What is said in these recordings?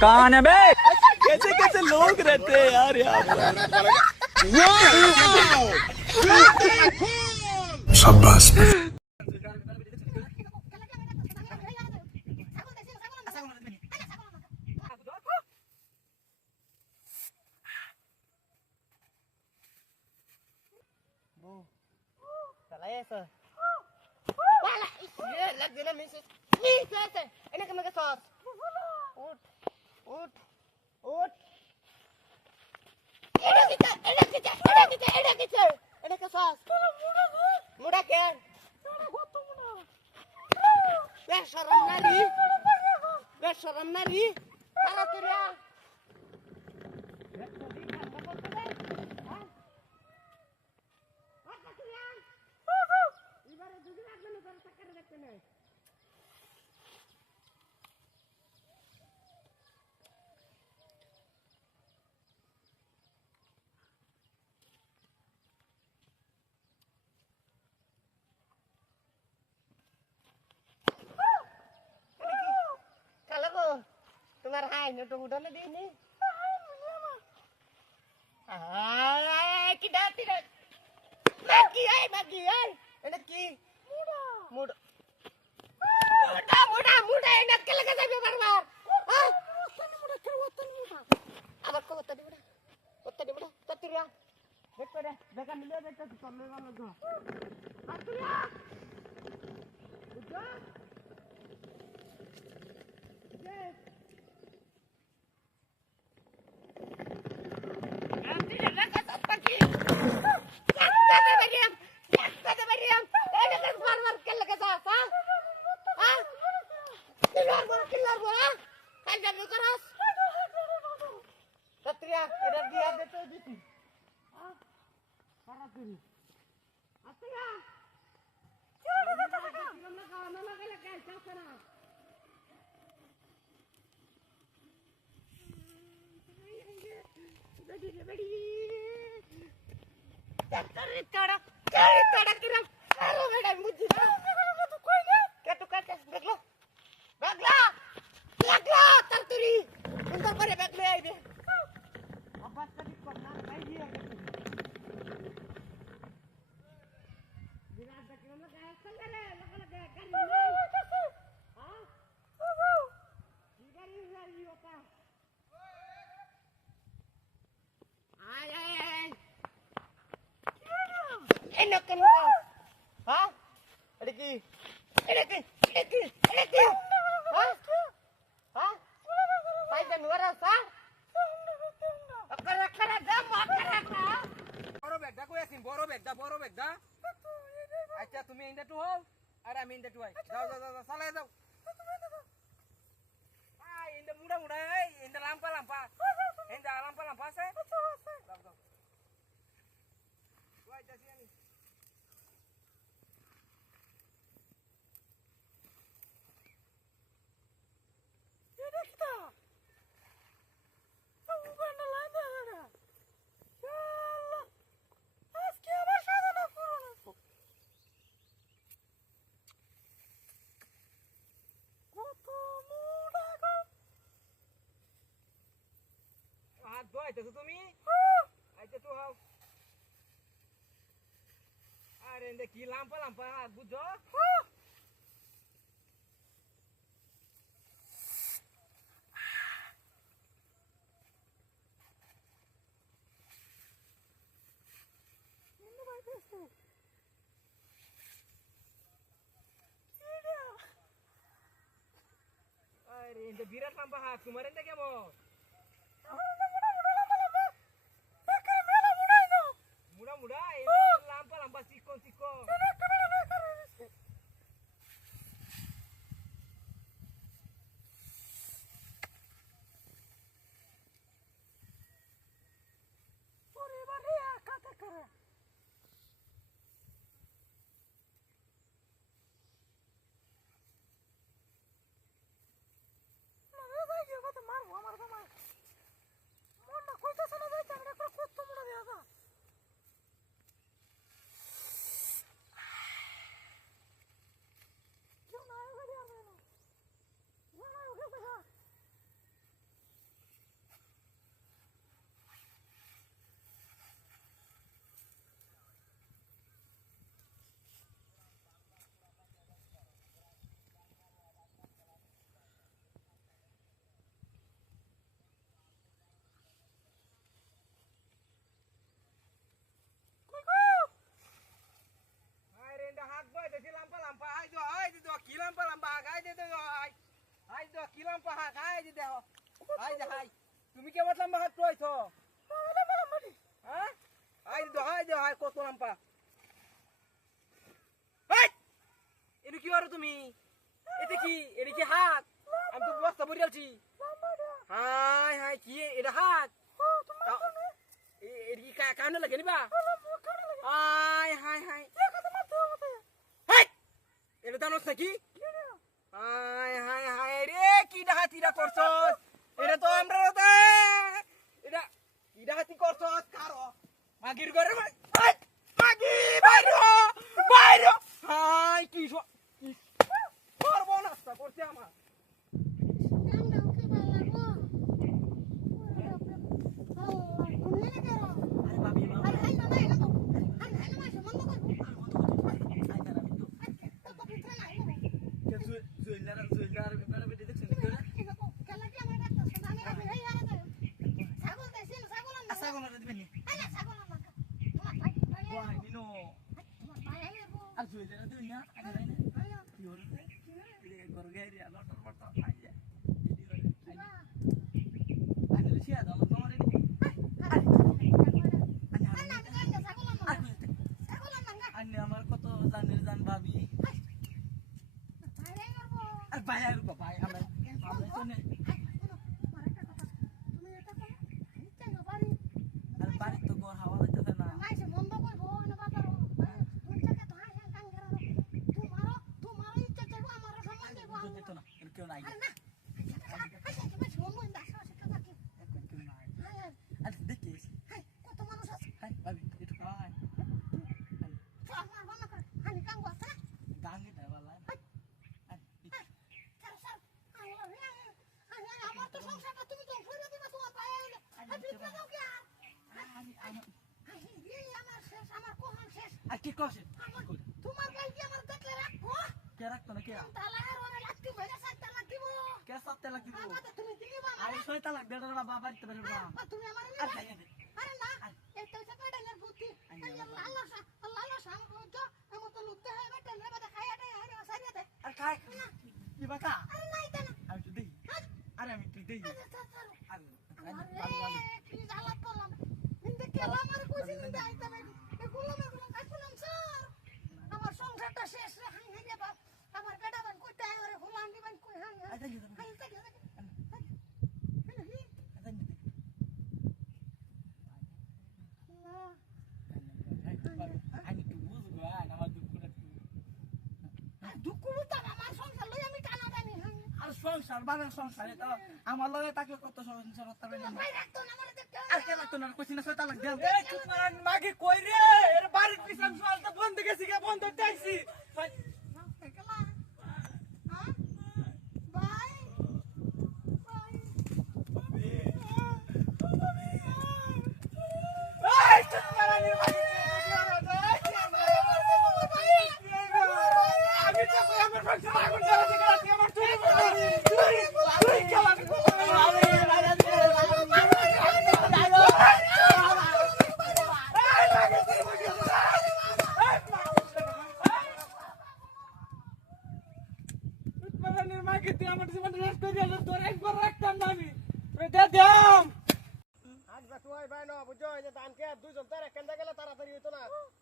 कौन है बे? कैसे कैसे लोग रहते हैं यार यहाँ पर। शाबाश। তোমার হাই না তো উড়ানে দিইনি কি ডাতি রে মাগি আই এটা কি মুড়া মুড়া মুড়া মুড়া এনে কে লাগা যাবে বারবার ওতনি মুড়া কে ওতনি মুড়া আবার কো ওতনি মুড়া ততিরিয়া দেখ করে দেখা মিলে দেখতে চলে গেল তো ততিরিয়া বুঝা আচ্ছা তুমি ইন্দাটু হও আর আমি ইন্দাটু আই যাও যাও যাও চালাই যাও ইন্দা মুড়া মুড়া ইন্দা লাম্পা লাম্পা আছে যাও যাও ওই যাচ্ছি আমি তুমি আইতে তো হাও আরে এন্ড কি লাম্পা লাম্পা বুঝছো আরে এন্ড বিরাট লাম্পা হাত তোমার এন্ড কেমন muda ini lampa siko lampa lampa hai de hai do ki lampa hai de hai তুমি কেমন lampa হাত কইছো হ্যাঁ hai do hai কত lampa এই এনি কি করো তুমি এটা কি হাত আমি তো বস্তা ভরে আছি হাই কি এটা হাত এটা কি কানে লাগে নিবা হাই এটা জানোস নাকি হাই রে কি ডাহাতিরা করছস এটা তো আমরা এটা কি ডাহাতি করছস কারো মাগির ঘরে মাগি বাইরো হাই কি করবো নাস্তা করছে আমার আমার কত জানের জান ভাবি আর ভাই আর ভাই আমরা শুনে আর বাড়ি তো ঘর হাওয়া দিতেছে না কেউ নাই দেখিস কত মানুষ আছে ভাবি একটু খাওয়াই কি করছে তোমার ভাই কি আমার দেখলে রাখবো কে রাখতো না কে তালার ওরে লাগতি ভরে সাত তালাক দিব কে সাত তালাক দিব তুমি দিবা আরে ছয় তালাক দেড় না বাবা দিতে পারবে না তুমি আমার আরে না এই তো সব ডালের বুদ্ধি আল্লাহ শাম তো আমি তো লুটতে হয় বেটা নেবা খাইয়া দে আরে সারিয়া দে আর খাই কি বাতা আরে নাই তা না আমি তো দেই আরে আমি তুই দেই আরে কি জ্বালা করলাম ইন্দে কেলা আমার কইছিস ইন্দে আইতা বেবি এগুলো কাটলাম স্যার আমার সংসারটা শেষ রে হাই রে বাপ আমার বেটা বান কইতে আয় ওরে হুলান দিবেন কই হাই সংসার বাবার সংসারে তো আমার লগে তাকে কত সংসার করতে পারবে না ভাই রাখতো না আমারে দেখতে আর কে রাখতো না কইছিস না ছয়টা লাখ দেন এই চুপ মারান মাগে কই রে এর বাড়ির পিছন সোয়ালটা বন্ধ গেছি কে বন্ধ দেইছি একলা হ্যাঁ বাই এই চুপ মারান মাগে আমি তো আমার সংসার আগুন জ্বালাতে গেছি আমার চুরি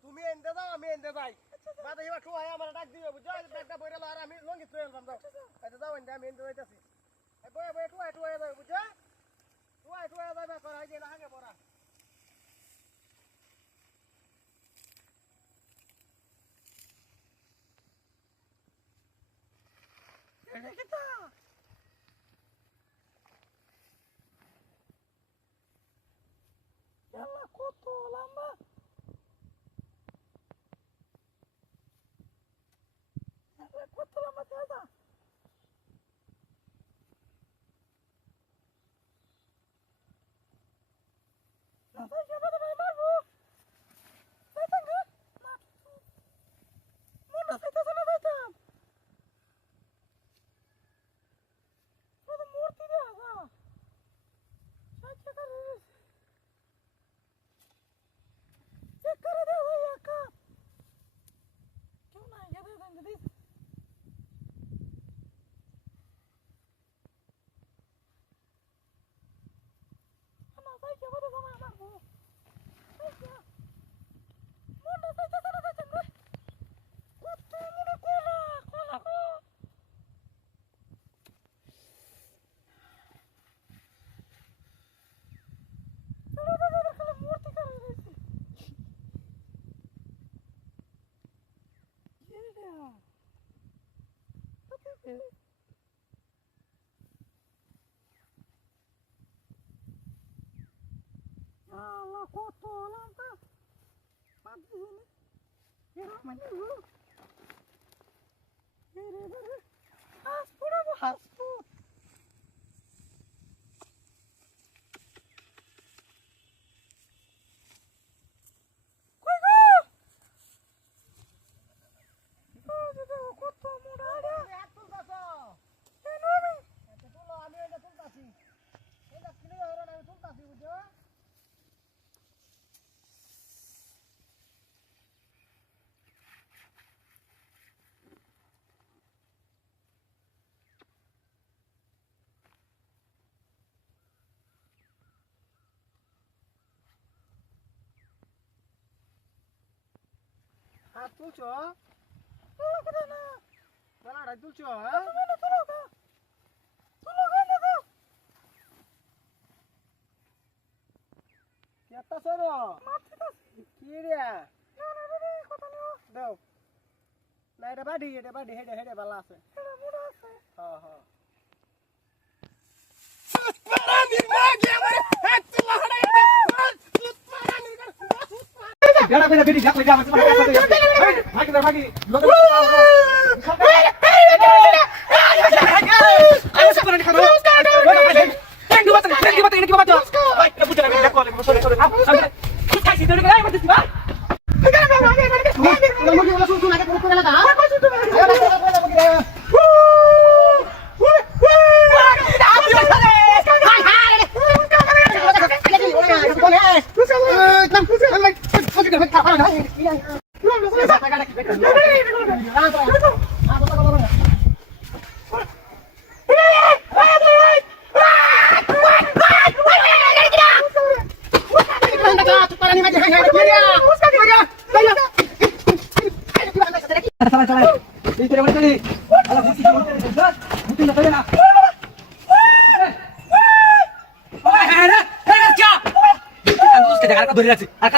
তুমি এনতে যাও আমি এনতে যাই বাদে এবার টুয়াই আমার ডাক দিও বুঝছো ব্যাগটা বইরা আর আমি লঙ্গিত রইল বাম যাও এটা যাও এনতে আমি এনতে যাইতাছি এই বই টুয়াই যাও বুঝছো টুয়াই যাবে করা এই যে হাগে পড়া এটা কি তা ইয়াল্লা কত লম্বা কত লম্বা দাদা দাদা কে বলে ভাই মারবো দাদা গো মন না সাইতা না দাদা Allah kotor lantas. Mati ini. Ya mana lu? Ini. Haspur apa haspur? হাত তুলছ দাঁড়াই তুলছ কি রে দাও না এটা বাড়ি হেডে হেডে ভালো আছে হ্যাঁ হ্যাঁ Biar aku jadi jak lagi apa lagi lagi. Ayo siapa nih kamu? Yang dua ini gimana? Baik, aku jadi jak lagi. Sorry. Sampai kasih dulu kan mati sih, Bang. Kamu langsung naik ke rumah lah, Ayo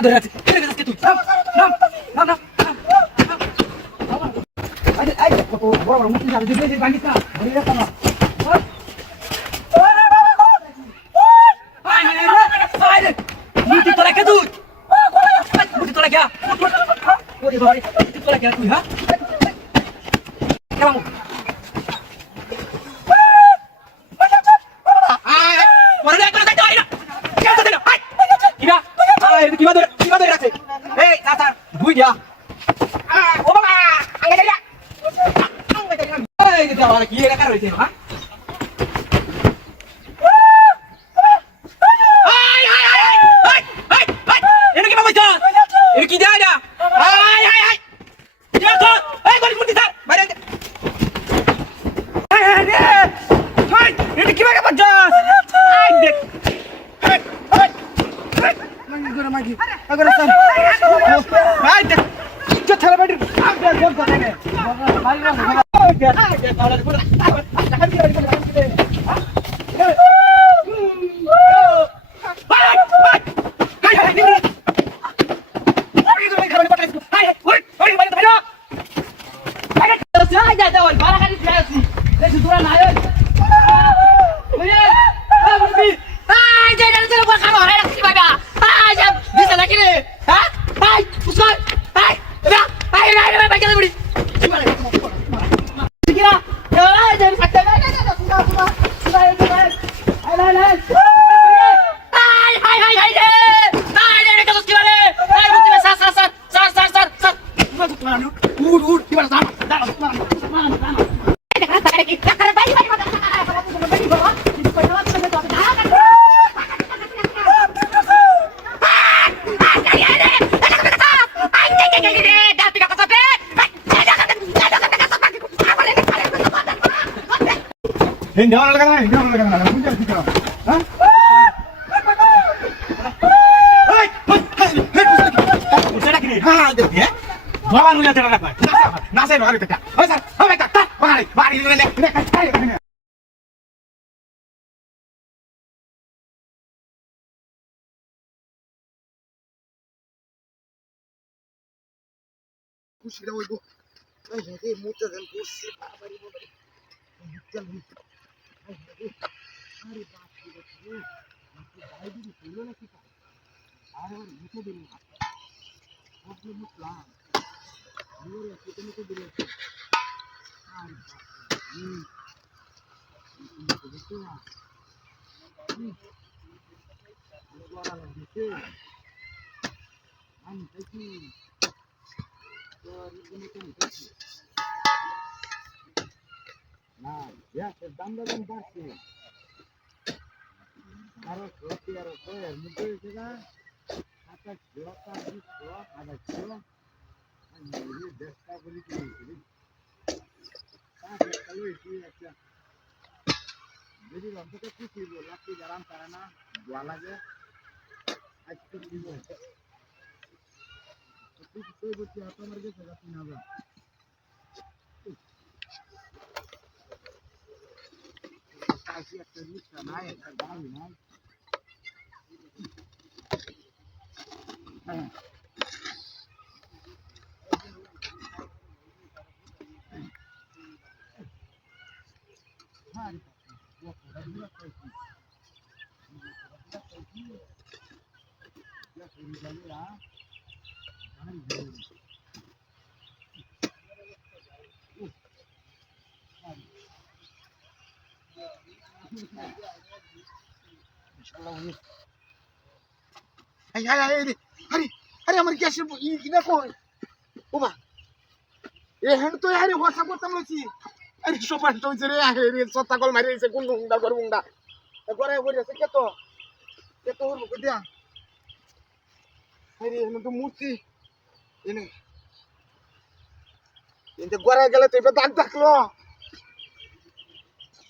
ধরে আছে ফেলে গেছিস তুই নাম I কত বড় বড় মুখি যাবে দিবে ভাঙিস না ধরে রাখ না আই মুতি তোরা কে তুই মুতি তোরা কে ওরে ভাই মুতি তোরা কে তুই হ্যাঁ কেমন Gimana race? Hei, Tatar, buih dia. Oh baba, angkat dia. Hei, dia awal lagi ya kan itu, ha? Hai. Ini gimana macam? Ini kita ada. Hai. Dia tu. Hei, kau disebut Tatar. Badan. Hai. Ini gimana macam? Hai, dek. Lagi. Agar asam. Hai, जो थला बैठ आप दे phone कर देंगे भाई ना क्या क्या काला पूरा लगा के Jangan lagi, হ্যাঁ দেখি বাবা নুলে তেরা রাখ না সে বাড়ি তেটা ওই স্যার হবে তা বাড়ি বাড়ি নুলে খুশিটা হইব এই হে মুতে দেন করছি বাড়ি বাড়ি চল আরে বাপ রে বাইরে ছিল না কি আরে মুতে দিন আপনি মুতলাম Mira, aquí tengo que ver. Ay, nah, ya sedang dalam basi. Harus roti harus bayar. Mungkin kita atas belakang itu ada kilo. Ini desa beli kilo. Kalau itu ya. Jadi waktu itu sih laki jalan karena jual aja. Aku itu. Tapi itu buat apa mereka sudah punya apa? Kasih terus sana ya, terbaru nih. Hari আমার গ্যাসের দেখো ওমা a hand তো আরে WhatsApp করতাম লছি আরে সোপান তো রে আরে রে সত্তা কল মারি এসে কোন গুন্ডা করে গুন্ডা করে বলেছে কে তো হলো দিয়া আরে এনে তো মূর্তি এনে এতে গড়ায় গেলে তো এবার দাগ থাকলো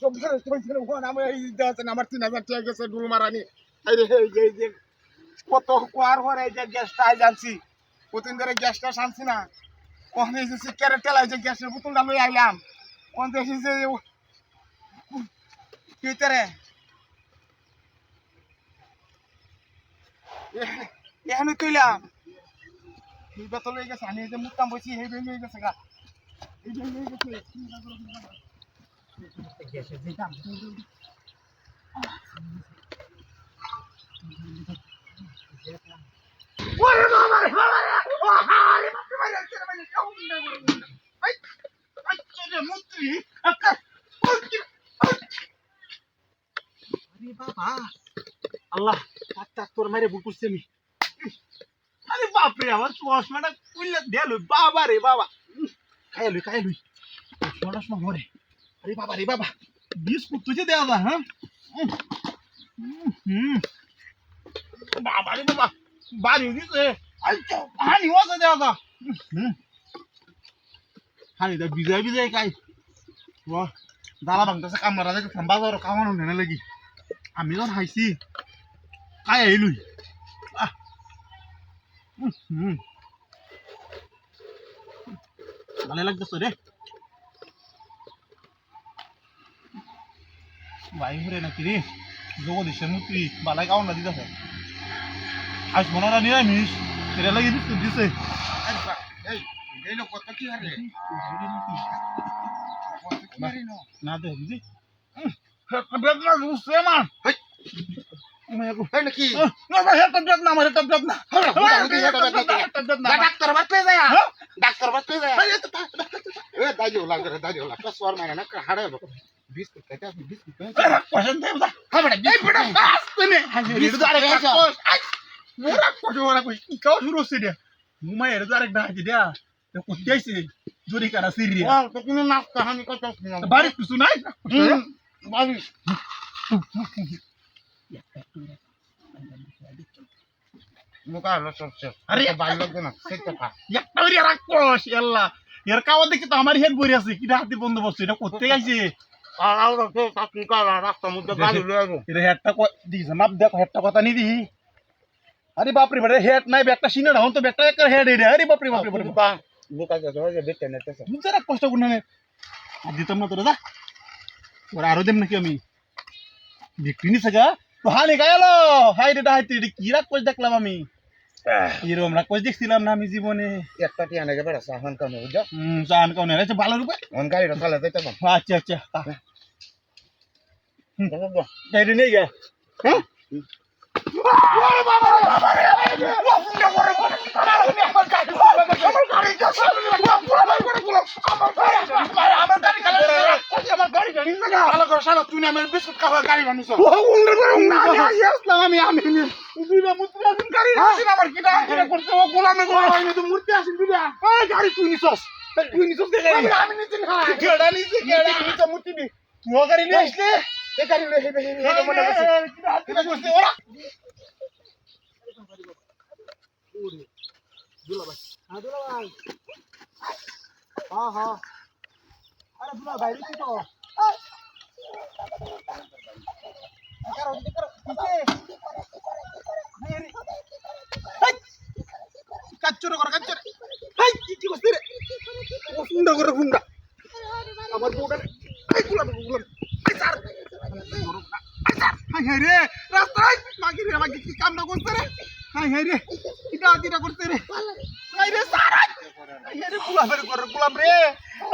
সব ধরে চলছিল কোন আমি এই দাসন আমার 3000 টাকা গেছে ডুল মারানি আরে এই যে কত কোয়ার হরে যে গ্যাসটা আইজানছি কতদিন ধরে গ্যাসটা শানছি না কোন এই যে সিকারে তেলাই যে গ্যাসের বোতলটা লই আইলাম কোন দেখি যে কিতরে এখানে কইলাম এই বোতল লই গেছে আমি যে মুতাম বসি এই বেই গেছে গা এই বেই গেছে গ্যাসের যে দাম ওরে বাবা রে ও আরে বাবা রে আই রে মন্ত্রী আরে বাবা আল্লাহ ডাক্তার তোর মারে ভুল করছি আমি আরে বাপ রে আমার চশমাটা কইলা দেল বাবা রে বাবা খাইলুই চশমাটা ঘরে আরে বাবা বিস্কুট তুই দেয়া যা হ্যাঁ বাবা রে বাবা বাড়ি দিছে আচ্ছা হানি ওসে দেওয়া যা হানি দা বিজাই খাই ও দালা ভাঙতেছে কামরা দেখে খাম্বা ধরো কামানো নেনা লাগি আমি যখন হাইছি খাই আইলুই ভালো লাগতেছে রে ভাই ঘুরে নাকি রে জগদীশের মূর্তি বালাই কাউন না দিতেছে আজ মনে হয় নিরামিষ সেটা লাগে বিস্কুট দিছে না দেখ বুঝি ডাক্তার বাদ পেয়ে যায় হাড়ে বিস্কুট জোরি কারা সিরিয়া বাড়ি কিছু নাই এর কাওয়া দেখি তো আমার হেড বই আছে কিটা হাতে বন্ধ বসছে এটা করতে গেছে হেডটা দিছে মাপ দেখো হেডটা কথা নি দিহি আরে বাপরে বারে হেড নাই ব্যাগটা সিনা না হন তো ব্যাগটা একটা হেড হেড আরে বাপরে বাপরে বাপরে বা বুকা গেছে যে বেটে নেতেছে তুই যারা কষ্ট করনা আর দিতাম না তোরা যা ওরা আরো দেম নাকি আমি বিক্রি নি সাগা তো হালে গায়ালো হাই রে হাই তুই কি রাখ কই দেখলাম আমি এরকম রাখ কই দেখছিলাম না আমি জীবনে একটা টি আনে গেবে সাহান কানে বুঝা জান কোন রে ভালো রূপে অন গাড়িটা চালা যাইতে পাম আচ্ছা আচ্ছা গাড়ি নিয়ে গে হ্যাঁ কাচ্চর কর কাচ্চর হাই কি করছিস রে ও ফুন্ডা করে ফুন্ডা আমার বউটা এই গুলা এই স্যার হাই হাই রে রাস্তায় মাগি রে মাগি কি কাম না করতে রে হাই হাই রে কিটা কিটা করতে রে হাই রে স্যার হাই রে গুলাম রে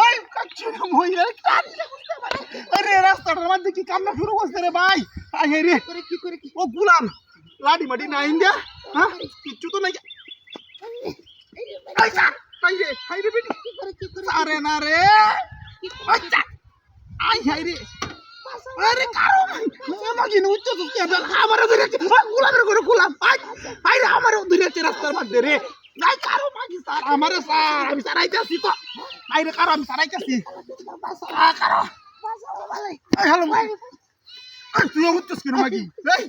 এই কাচ্চর মই রে আরে রাস্তাটার মধ্যে কি কাম না শুরু করতে রে ভাই হাই হাই রে কি ও গুলাম লাডি মাডি না ইন্ডিয়া হ্যাঁ কিচ্ছু তো নাই হাই রে বেটি আরে না রে আচ্ছা আই হাই রে আরে কারো মাগি নে উচ্চ সুস্কে আমারে ধরেছে গুলামের করে গুলাম আই রে আমারে ধরেছে রাস্তার মধ্যে রে নাই কারো মাগি স্যার আমারে স্যার আমি সারাইতে আসি তো আই রে কারো আমি সারাইতে আসি কারো এই হ্যালো ভাই তুই উচ্চ সুস্কে মাগি এই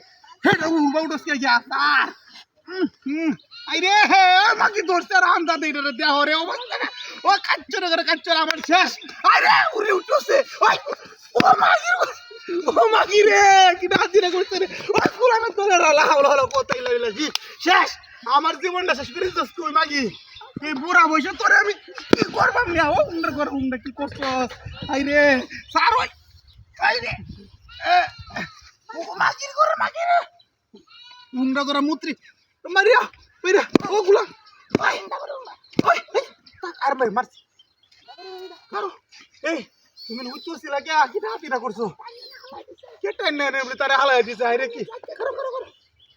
হে বাউডস কে গিয়া স্যার আইরে মাগি ধরছে রামদা দেইরে দেহ রে অবস্থা না ও কাচ্চর আমার শেষ আরে উড়ে উঠছে ওই ও মাগি রে কি দাদি রে করতে রে ও কুলামে তোরে রালা হাওলা কোথায় লাগি শেষ আমার জীবনটা শেষ করে দিস তুই মাগি এই বুড়া বয়সে তোরে আমি কি করবাম না ও উন্ডা কি করছ আইরে স্যার ওই আইরে ও মাগি রে উন্ডা করে মুত্রি মারিয়া মারিয়া ও গুলা ওই আর ভাই মারছি কারো এই তুমি উঠতেছিল কে কিটা কিটা করছো কেটা না রে তারে হালাই দিছে আরে কি করো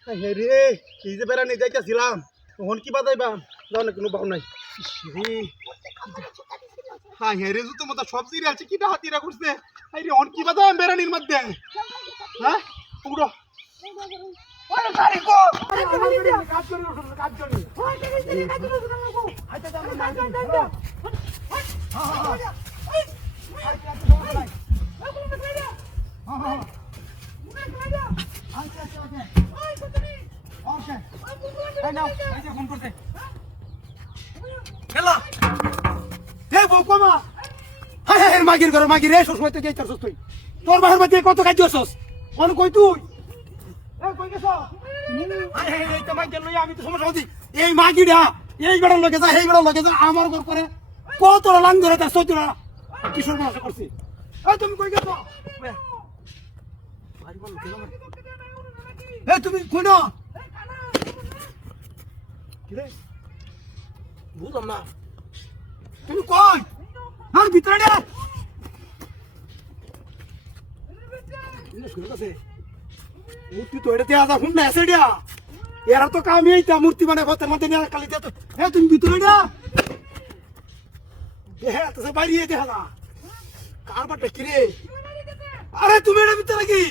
আরে রে এই যে বেরা নিয়ে যাইতাছিলাম তখন কি বাজাইবা যাও না কোনো ভাব নাই হ্যাঁ রে জুতো মতো সব জিরে আছে কিটা হাতিরা করছে আরে অন কি বাজাম বেরানির মধ্যে হ্যাঁ উড়ো ওরে গাড়ি কো কাজ করি আচ্ছা যাও না মাগির ঘর মাগি রে সসময় তো যাইতার তুই তোর বাহির মধ্যে কত কাজ করছস কোন কই তুই কই গেছ এই তো মাগি লই আমি তো সমস্যা হচ্ছি এই মাগিটা এই বেড়ার লগে যা এই বেড়ার লগে যা আমার ঘর করে কত লাং ধরে তার সত্যি কিশোর মাস করছি এই তুমি কই গেছ এই তুমি কই না কিরে বুঝলাম না তুমি কই আর ভিতরে রে মূর্তি তো এটা দেয়া যা হুন না এসে দিয়া এরা তো কামি এইটা মূর্তি মানে ভতের মধ্যে নিয়ে কালি দিয়া তো হ্যাঁ তুমি ভিতরে না হ্যাঁ তো সে বাইরে দেখা না কার বাটা কিরে আরে তুমি এটা ভিতরে কি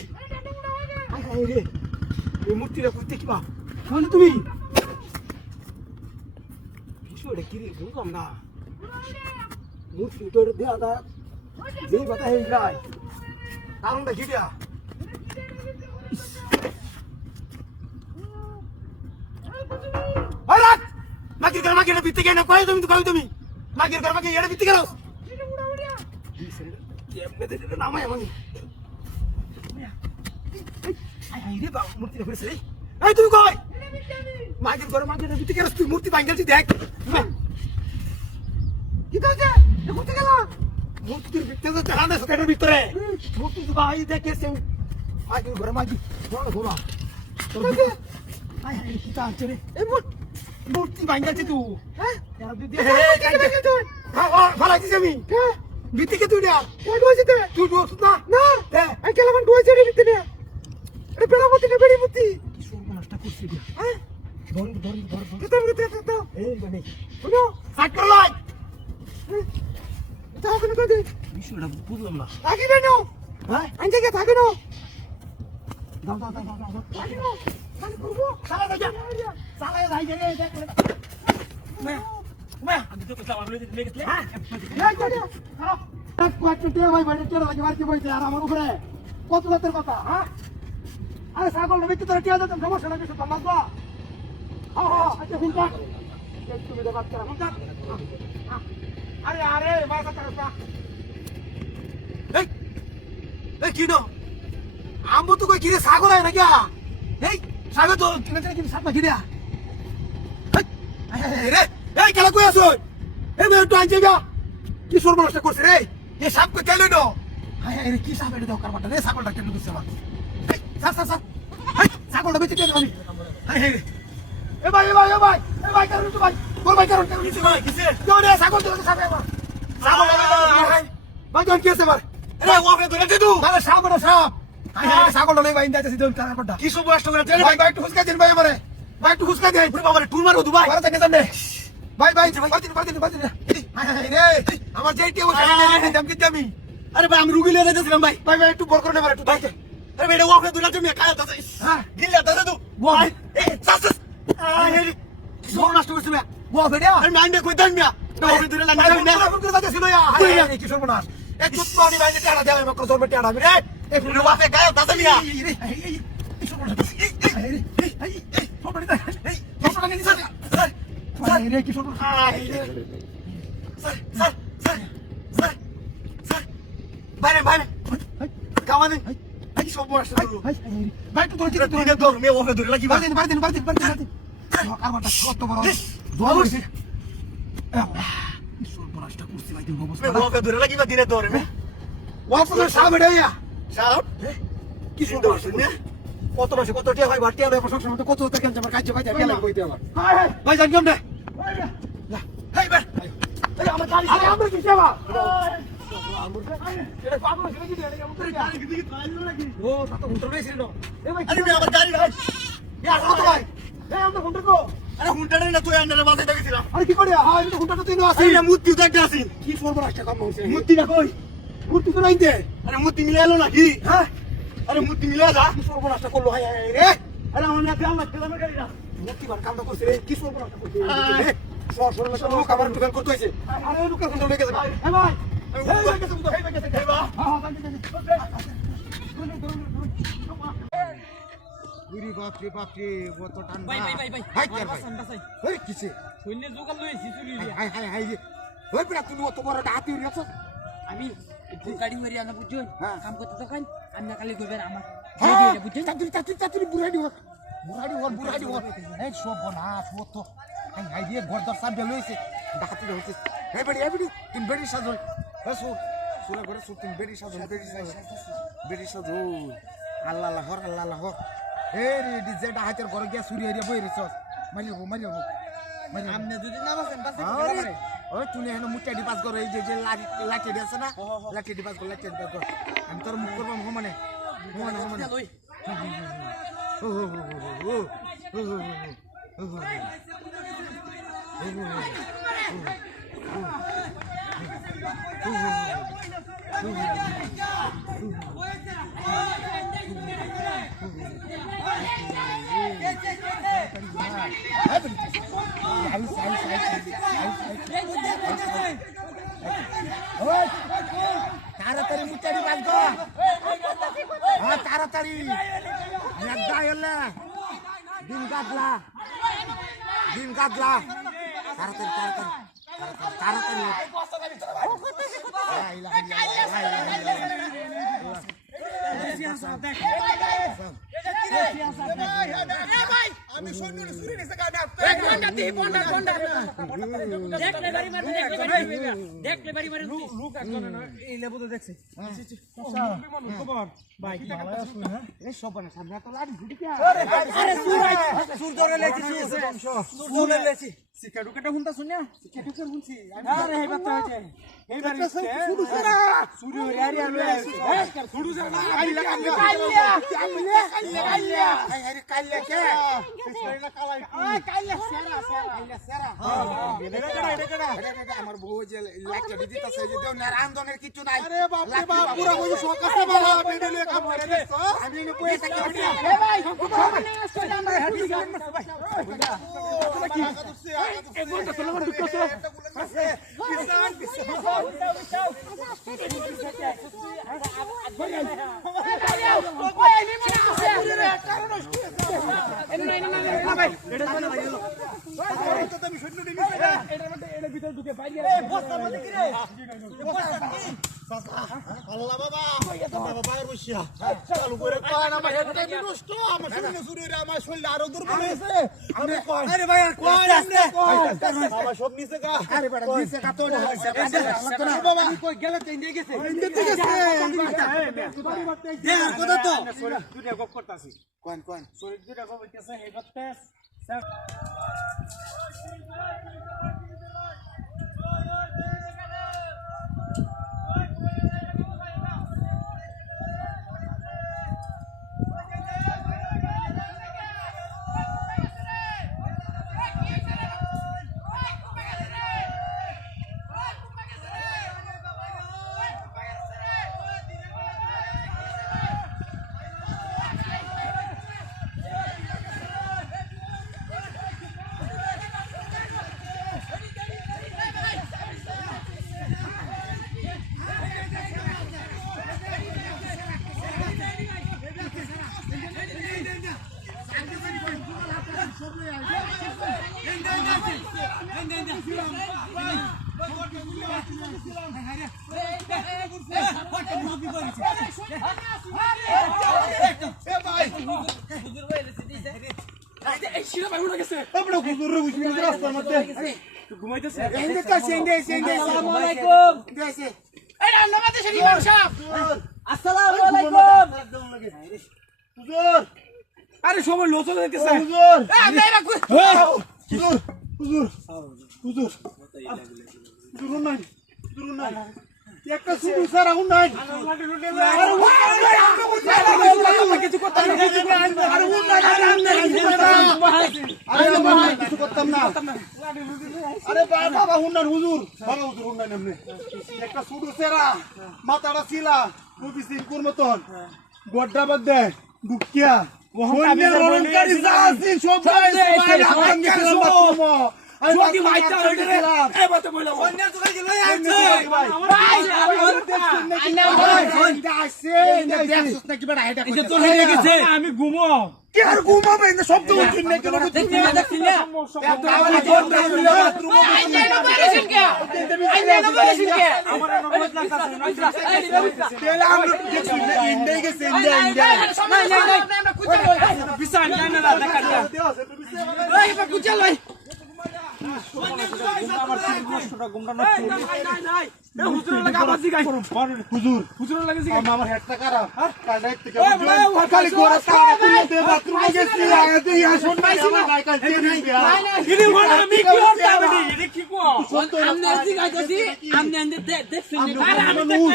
রে এই মূর্তিটা করতে কি বা শোনো তুমি বিষয়টা কিরে বুঝলাম না মূর্তি তো দেয়া দা যেই কথা হয়ে যায় কারণটা কি দিয়া মাগির ঘর মাগির ভিত্তি কেন কয় তুমি তো কই তুমি মাগির ঘর মাগির ভিত্তি কেন কেমনে দিতে নামাই আমি আই রে বাবা মূর্তি কইছে এই তুমি কই মাগির ঘরে মাগির ভিতরে কেন তুই মূর্তি ভাঙালছি দেখ কি করছে কোথায় গেল মূর্তির ভিতরে তো হানা সকেটের ভিতরে মূর্তি তো ভাই দেখেছে মাগির ঘরে মাগি বড় ঘোরা তোর আয় আয় কি তা আছে রে এই মূর্তি ভাঙালছি তুই হ্যাঁ ভালো আছিস আমি হ্যাঁ ভিতরে তুই না ডুয়েছে তুই ডুয়েছ না না এই কেমন ডুয়েছে রে ভিতরে এটা বেড়ামতি না বেড়িমতি কি সর্বনাশটা করছিস দিয়া হ্যাঁ ধর এই মানে শুনো সাইড কর লাই এটা কোন কই দে বিষয়টা বুঝলাম না থাকিবে না হ্যাঁ আনতে কে থাকে না দাও থাকি না খালি করব সালা যা সালা যাই রে দেখ মে আমি তো কথা বলে দিতে গেছিলে হ্যাঁ এই কই দে খারাপ এক কোয়াটে ভাই ভাই টেরা লাগে মারতে বইতে আর আমার উপরে কত রাতের কথা হ্যাঁ আরে ছাগল নবীতে তোরা টিয়া দিতাম সমস্যা নাই কিছু তোমার তো আচ্ছা হুনকা একটু বিদা বাত করা হুনকা আরে আরে মাথা করতা এই কি নো আমবো তো কই কিরে ছাগল আয় না কি এই ছাগল তো কিনে কি সাপা কি দেয়া রে এই কেলা কই আছো এই বে তো আনছে গা কি সর্বনাশ করছিস রে এই সাপ কই কেলে নো আরে কি সাপ এটা দাও কারবাটা রে ছাগলটা কেন দিছে আমার এই স্যার ছাগলটা বেঁচে গেছে আমি এ ভাই কারণ তো ভাই তোর ভাই কারণ কেন নিছে ভাই কিসে কেউ রে ছাগল তো সাপে আমার ছাগল ভাই জন কিসে ভাই আরে ওকে ধরে দে তুই আরে সাপ ছাগলটা লই ভাই ইন্দাতে সিধা কারবাটা কি সব নষ্ট করে ভাই ভাই একটু হুসকা দিন ভাই আমারে ভাই একটু হুসকা দে পুরো বাবারে টুল মারো দুবাই মারা জানে জানে ভাই পারতিন রে আমার যেইটি ও সামনে দাম কি দামি আরে ভাই আমি রুগী লয়ে যাচ্ছিলাম ভাই একটু বড় করে নেবার একটু ভাই আরে বেটা ওকে দুলা তুমি কায়া দাও হ্যাঁ গিল্লা দাও তুই ভাই সাস আরে সব নষ্ট করছিস ভাই ও বেটা আরে আমি কই দাম মিয়া ওকে দুলা না না ফোন করে যাচ্ছিল আরে কি সর্বনাশ এক চুপ পানি ভাই টেড়া দেও আমাকে জোর টেড়া আমি রে এই ফুলে ওকে গায় দাও মিয়া এই সর্বনাশ এই সর্বনাশ নিছে স্যার রে কি সর্বনাশ স্যার বাইরে কামানে এই সব বড় ভাই তো তোর দিকে দৌড় মে ওকে দৌড় লাগি বারদিন কারবাটা কত বড় দৌড় এই সব বড়টা করছি ভাই তুমি অবস্থা মে ওকে দৌড় লাগি দিনে দৌড় মে ওকে তো সাব রেয়া সাব কি সব দৌড় নে কত মাসে কত টিয়া ভাই বাটিয়া ভাই প্রশংসা মত কত টাকা আমার কাজ ভাই গেল কইতে আমার ভাই জান কেমনে হেই ভাই এই আমার গাড়ি আরে আমরা কি সেবা এটা পাগল ছেলে কি দেয় এমন করে গাড়ি দিকে ট্রাইল লাগি ও তা হুন্টার নাই ছিল এ ভাই আরে আমার গাড়ি ভাই ইয়ার কত ভাই এই আমরা হুন্টার কো আরে হুন্টার না তুই আন্ডারে বাজে দেখছিলাম আরে কি করে হ্যাঁ এটা হুন্টার তো তুই আছে এই মুত্তি তো একটা আছে কি সর্বনাশটা কাম হইছে মুত্তি না কই মুত্তি তো নাই দে আরে মুত্তি মিলে এলো নাকি হ্যাঁ আরে মুত্তি মিলে যা কি সর্বনাশটা করলো হাই রে আরে আমার না দেও না কেলামে গাড়ি না মুত্তি বার কামটা করছে রে কি সর্বনাশটা করছে সর্বনাশটা লোক আবার দোকান করতে হইছে আরে লোক কোন লয়ে গেছে ভাই হ্যাঁ ভাই বাপরে কত টান ভাই কিসে সৈন্য জোগাল লইছি চুরি হাই ওই বেটা তুমি অত বড় ডাহাতি হইছ আমি গাড়ি মারি আনা বুঝছো কাম করতে দোকান আমি না কালি কইবেন আমার বুঝছেন তাড়াতাড়ি বুড়াই এই সব না সব তো হাই দিয়ে গর্দার সাপ লইছে ডাহাতি হইছে এই বেড়ি তুমি বেড়ি সাজল সুরা করে সুর তুমি বেড়ি সাজল আল্লাহ হর এই রে ডিজে ডাহাতের ঘরে গিয়া চুরি হইয়া বই রিছ মারি আমনে যদি না বাসেন বাসে করে ওই তুই হেন মুটাডি পাস করে এই যে লাঠি আছে না লাঠি পাস করে আমি তোর মুখ করব মানে লই তাড়াতাড়ি মুটাড়ি বাঁধ হ্যাঁ তাড়াতাড়ি দিন কাটলা তাড়াতাড়ি আমি সৈন্যরে চুরি নিছে গায় না দেখলে বাড়ি মারবি দেখলে বাড়ি মারবি লোক একজন না এই লেবু তো দেখছি বিমান খবর ভাই কি ভালো আছো না এই সব না সামনে তো লাড়ি গুটি কি আরে সুর ধরে লেছি সুর ধরে লেছি সিকাডুকেটা হুনতা শুনিয়া সিকাডুকের হুনছি আরে হেবা তো হইছে এইবার শুরু করা শুরু হয়ে আরে আলো শুরু যা না কাইলা এই আরে কাইলা কে সিসরাইলা কালাই কাইলা সেরা এটা আমার বউ যে লাচ্চা দিতাছে যে দেও নারায়ণগণের কিছু নাই আরে বাপ রে বাপ পুরা ওই সকাশে বাবা বেডলে কাম করে দিছ আমি এনে কই থাকি এ ভাই সামনে আসছে আমরা হাঁটি গান ভাই এক ঘন্টা চলে আমার ঢুকছো কিসান আল্লাহ বাবা বাবা বাইরে বসিয়া চালু করে কোন আমার হেডটা নষ্ট আমার শরীর শুরু হইরা আমার শরীর আরো দুর্বল হয়েছে আমি কোন আরে ভাই আর কোন বাবা সব নিছে গা আরে বড় নিছে গা তো না বাবা কই গেলে তো ইন্ডিয়া গেছে ইন্ডিয়া গেছে দেখ কত তো শরীর দুটা গপ করতাছি কোন শরীর দুটা গপ হইতাছে হে করতে আরে সবাই লোচন দেখতেছে হুজুর একটা শুধু সারা হুন নাই কিছু করতাম না আরে বাবা হুন না হুজুর ভালো হুজুর হুন নাই এমনি একটা শুধু সেরা মাথাটা ছিলা রবি সিং কোর মতন গড্ডা বাদ দে দুকিয়া অলঙ্কারী জাসি সব যদি মাইটা হইলে রে এ বাতে বইলা অন্য জায়গায় গেলে আইছে ভাই দেখছস নাকি বড় এটা এই যে তোর হয়ে গেছে আমি ঘুমো কি আর ঘুমাবে না শব্দ উঠিন না কেন দেখছিস না আইনে বলেছেন কে আমার নবত লাগতাছে তেলা আমরা দেখছি ইন্ডিয়া গেছে ইন্ডিয়া আমরা কুচল বিসান না না দেখা এই বা কুচল ভাই আমার হেডটা খারাপ খালি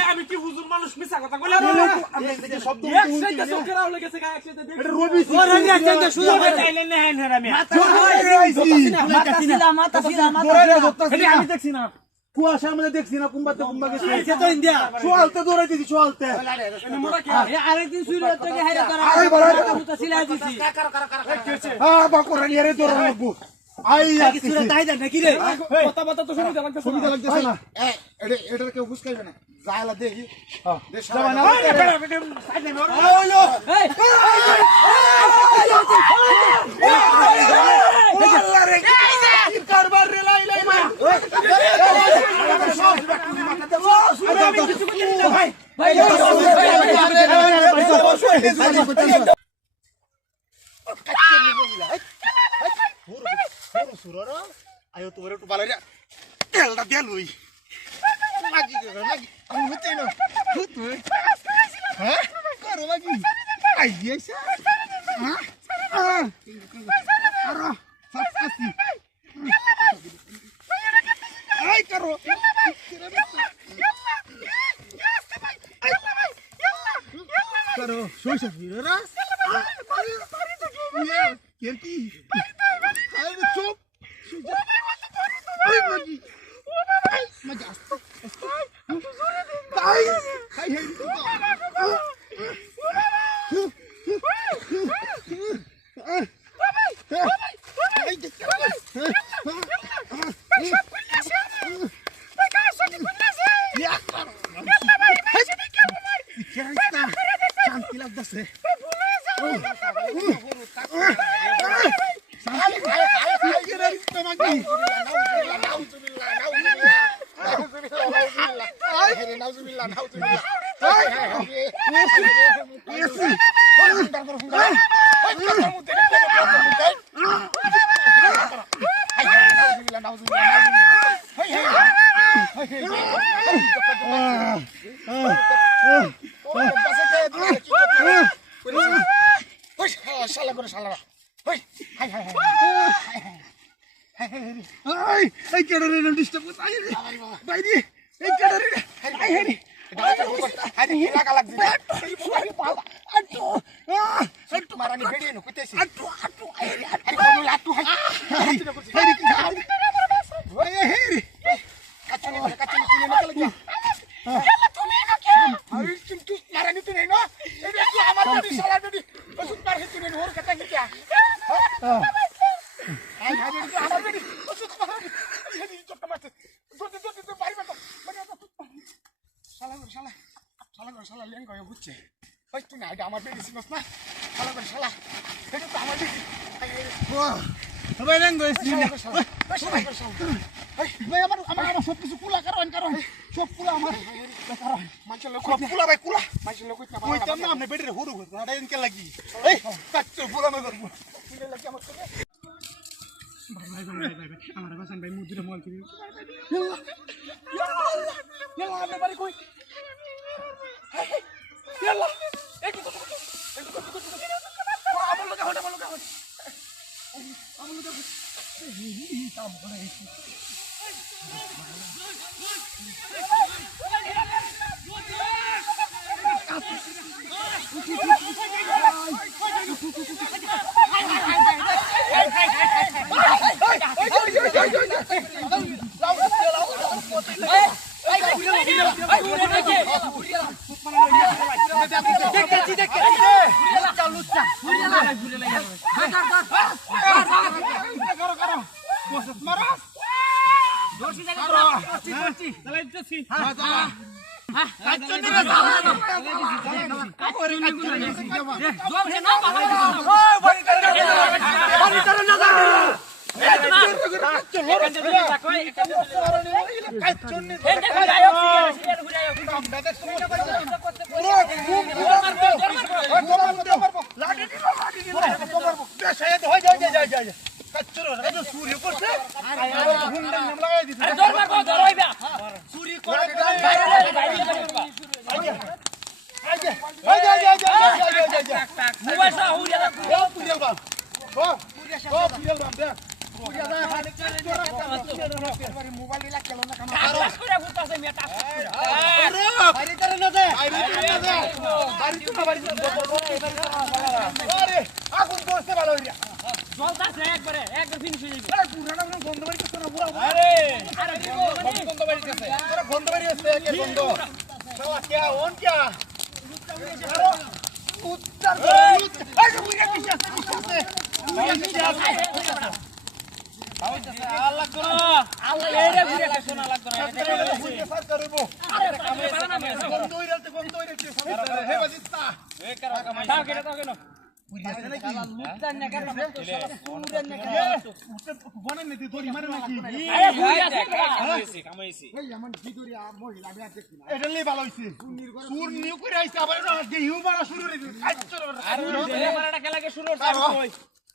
আমি কি হুজুর মানুষ মিছা কথা বলে আমি দেখছি না কুয়াশার মধ্যে দেখছি না কুম্বাতে কুম্বা গেছে তো ইন্ডিয়া সোয়ালতে দৌড়াই দিছি সোয়ালতে আরেকদিন শুরু থেকে হাইরে করা মুতা সিলাই দিছি হ্যাঁ বাকরা নিয়ে রে দৌড়া লাগবো আই কি সুরে তাই দেন নাকি রে কথা কথা তো সুবিধা লাগতেছে না এটার কেউ বুঝকাইবে না যাইলা দেখি হ্যাঁ দেশ যাবা না সাইড নেবে ওইলো আল্লাহ রে কি কারবার রে লাই লাই মা ভাই সুরর আয়ো তোমার একটু ভালো তেলটা দিয়ে লই মাগি আমি হতে না তুই হ্যাঁ করো মাগি আইয়েছা হ্যাঁ আরো সাতকাসি আই করো করো শুইছ ফিরা কেনকি আই চুপ আই মাগি মাগি আস্তে তাই হাই হাই শান্তি লাগতেছে এই কেডারে না ডিস্টার্ব করতে আই রে বাইরে এই কেডারে আই হে রে আরে হিলা কালাক দিবে আটু আটু মারানি বেড়ি নো কইতেছি আটু আরে কোন লাটু হাই হে রে কি খাও ওই হে রে কাচনি তুই না লাগি এলা তুমি না কে আরে কিন্তু মারানি তুই না এই তুই আমার বডি সালা বডি ওষুধ মার হে তুই না ওর কথা কি আই হাই তুই আমার বডি ওষুধ মার হে নি চোট মারতে জলদি পারিবা তো মানে শালা লেন গয় হচ্ছে ওই তুই না আমার বেডি সিনস না শালা এটা তো আমার বেডি সবাই লেন গয় সিনস ভাই আমার সব কিছু কুলা কারণ সব কুলা আমার কারণ মানছে লোক কুলা ভাই কুলা মানছে লোক কইতা ওই তো না আপনি বেডি রে হুড়ু আড়া ইনকে লাগি এই কাচ্চো কুলা না করব ইনকে লাগি আমার থেকে ভাই আমার বাসান ভাই মুদিরে মল করি ইয়াল্লা আপনি বাড়ি কই ইয়াল্লা একটু আমল লগা হট আমল লগা এই কাম করে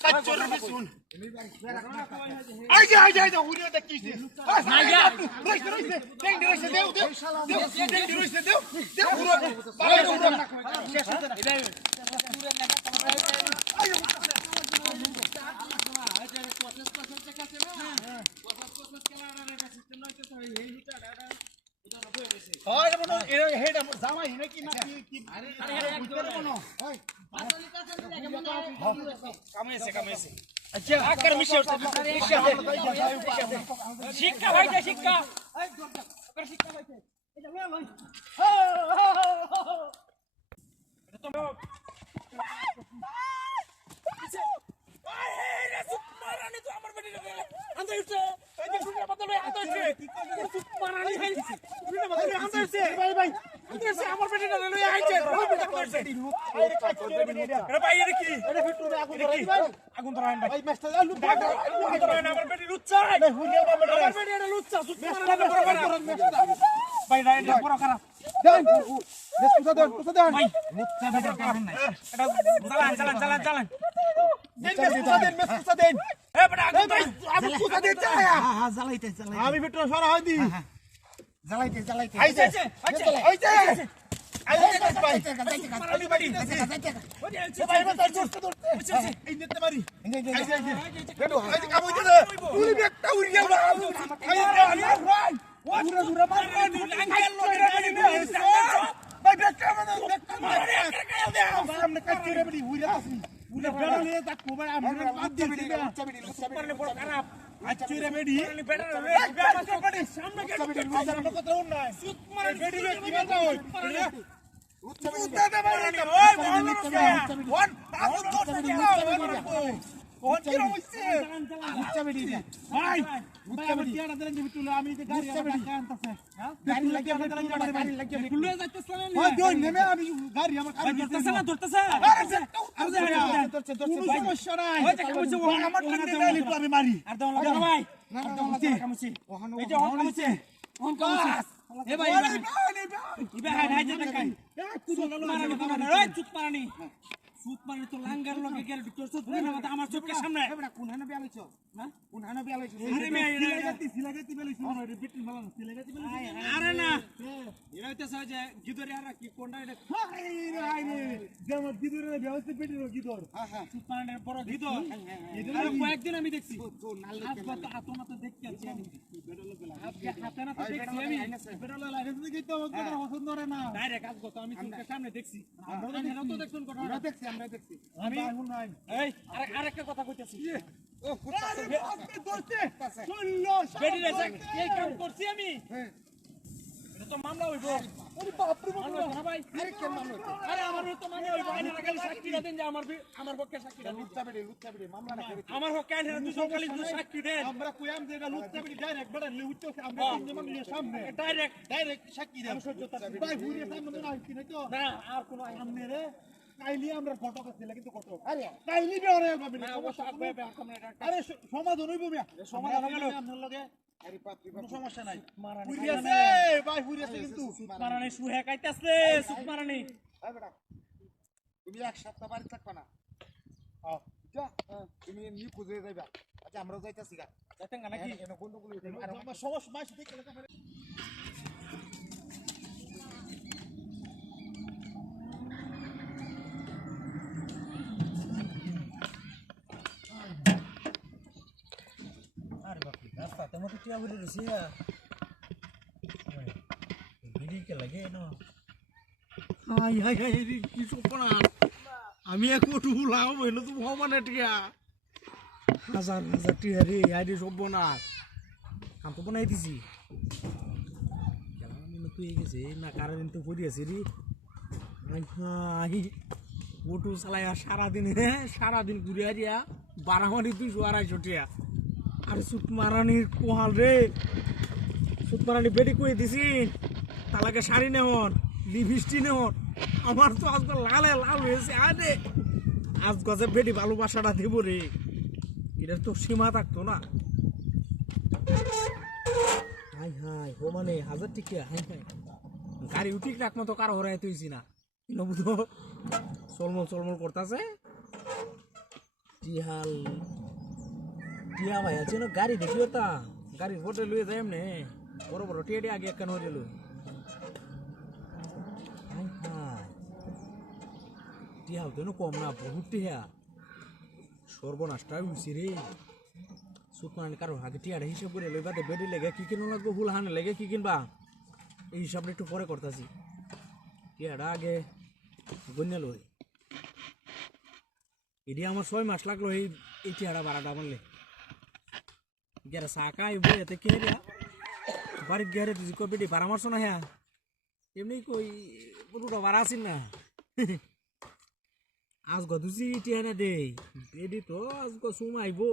কাচ্চরে বিশুন আইজা হুরিয়া দেখিছে নাইয়া রইছে টেন্ডি রইছে দেও টেন্ডি রইছে দেও পুরো পালে উড়ো হয় বনো হেডা জামাই নাকি নাকি কি আরে ভিতরে বনো হয় কামাইছে আচ্ছা আকার মিশে শিক্ষা ভাইতে শিক্ষা শিক্ষা ভাইতে এটা লয় লয় এটা তো মারানি তো আমার বেটি আন্দা উঠছে এই যে শুনে বদলে আন্দা উঠছে মারানি হইছে শুনে বদলে আন্দা উঠছে ভাই আন্দা আমার বেটিটা লই আইছে আরে ভাই এটা কি এটা ভিতরে আগুন ধরাই ভাই ভাই মাস্টার আলু আগুন ধরাই আমার বেটি লুচ্ছা ভাই হুরিয়া আমার বেটি এটা লুচ্ছা সুত মারানি ভাই না এটা বড় খারাপ দেন কুসা দেন ভাই লুচ্ছা বেটার কারণ নাই এটা চালান কুসা দেন এ বেটা আগুন ধরাই আমি কুসা দেন চালায়া জ্বালাইতে আমি ভিতরে সরা হয় দি জ্বালাইতে আইছে আইছে ভাই আলি বাড়ি ভাই ভাই ধরতে এই নিতে পারি আইছে বেটো আইছে কাম হইছে না পুরি একটা উড়িয়া ভাই পুরো দূরে মার আঙ্কেল লোকের ভাই বেটা আমাদের সামনে কাচ্চরে বড়ি উড়িয়া আসি উড়িয়া বেড়া নিয়ে তাক কোবাই আমরা বাদ দিয়ে দিবে পারলে বড় খারাপ কাচ্চরে বেড়ি বেটা বেড়ি সামনে কে কথা কথা নাই সুত মারে বেড়ি কি বাতা হই উত্তা দে মারে ওই ওয়ান আগুন ধরতে কোন কি হইছে উচ্চা বেড়ি ভাই উচ্চা বেড়ি টিয়াটা দেন দিবি তুই আমি যে গাড়ি রাখা আনতাছে হ্যাঁ গাড়ি লাগিয়ে আমরা গাড়ি লাগিয়ে খুলে যাইতেছ না ওই দই নেমে আমি গাড়ি আমার গাড়ি ধরতেছে কোনো সমস্যা নাই ওই যে কামুছে আমার ঠান্ডা গালি তো আমি মারি আর দাও লাগা ভাই কামুছে এই যে অন কামুছে এ ভাই ইবা হাই যে দেখাই চুত মারানি সুত মারানি তো লাঙ্গার লগে গেল তোর সুত মারানি আমার চোখের সামনে কোন হানা বেলাইছো হ্যাঁ কোন হানা বেলাইছো আরে মে সিলাগাতি বেলাইছো আরে বিটিন মালা সিলাগাতি বেলাইছো আরে না এরা হইতেছে যে গিদরে আর কি কোনটা এটা হাই রে যেমন গিদরে ব্যবস্থা পেটির গিদর হ্যাঁ সুত মারানি বড় গিদর এটা কয়েকদিন আমি দেখছি আতো না তো দেখছি আমি হাতে না তো দেখছি আমি বেরোলে লাগে যদি তো কথা পছন্দ করে না ডাইরেক্ট আজ গত আমি চোখের সামনে দেখছি আমরা তো দেখছুন কথা আমরা দেখছি আমি এখন নাই এই আরেকটা কথা কইতাছি ও আরে আপনি দোস্তে শুনল বেডি রে এই কাম করছি আমি এটা তো মামলা হইব আরে বাপ রে মামলা হইব না ভাই আরে কেন মামলা আরে আমার তো মামলা হইব আইনা খালি সাক্ষী দেন যে আমার পক্ষে সাক্ষী দেন লুচ্চা বেড়ি মামলা না করে আমার পক্ষে আইনা দুজন খালি সাক্ষী দেন আমরা কইয়াম যে লুচ্চা বেড়ি ডাইরেক্ট বড় লিউচ্চা আমরা যেমন নিয়ে সামনে ডাইরেক্ট সাক্ষী দেন ভাই ঘুরে সামনে না কি না তো না আর কোন সামনে রে কাইলি আমরা ফটো করতে লাগে কিন্তু ফটো আরে কাইলি বেরে হবে না অবশ্য আসবে আমরা আরে সমাধান হইব মিয়া সমাধান হয়ে গেল। আপনার লগে আরে পাত্রী কোনো সমস্যা নাই মারানি পুরি আছে ভাই পুরি আছে কিন্তু মারানি সুহে কাইতাছে সুত মারানি আই বেটা তুমি এক সপ্তাহ বাড়ি থাকবা না যা তুমি নি খুঁজে যাইবা আচ্ছা আমরা যাইতাছি গা যাতেন নাকি এনে গন্ডগোল হইছে আর আমার সমস্যা মাস দেখে লেখা আরে বাপ রে রাস্তা তেমন তো টিয়া বলে রইছে ভিডি কে লাগে না হাই হাই হাই কি সপনা আমি এক কোটু লাও হইলো তো ভগবান টিয়া হাজার হাজার টিয়া রে আইডি সপনা কাম তো বনাই দিছি কেমন মনে তুই গেছে না কারেন্ট তো পড়ি আছে রে হাই হাই কোটু চালাই সারা দিন ঘুরে আরিয়া 12 মারি 200-250 টিয়া আরে সুত মারানির কোহাল রে সুত মারানি বেটি কই দিছি তালাকে শাড়ি নেহন লিপস্টিক নেহন আমার তো আজকে লালে লাল হয়েছে আরে আজ গজে বেটি ভালোবাসাটা দেব রে এটার তো সীমা থাকতো না হাই হাই ও মানে 1000 টিকা হাই হাই গাড়ি উঠিক রাখ মতো কার হরাই তুইছি না নবুতো চলমল করতেছে টিহাল টিয়া ভাই আছে না গাড়ি দেখিও তা গাড়ির ফটো লুয়ে যাই এমনি বড় বড় টিয়াটি আগে একখান হয়ে গেল টিহাল তো কম না বহুত টিহা সর্বনাশটা হয়েছে রে সুত মানে কারো আগে টিয়াটা হিসাব করে লই বাদে বেডি লেগে কি কিনো লাগবো হুল হানে লেগে কি কিনবা এই হিসাবটা একটু পরে করতেছি টিয়াটা আগে গণ্য লই এটি আমার 6 মাস লাগলো এই টিয়াটা বাড়াটা বানলে গেরা সাকা বই এতে কে রিয়া বাড়ি গেরে তুই কই বেডি বাড়া মারছ না হ্যাঁ এমনি কই পুরোটা বাড়া আসিন না আজ গদুসি টিয়া না দেই বেডি তো আজ গো সুম আইবো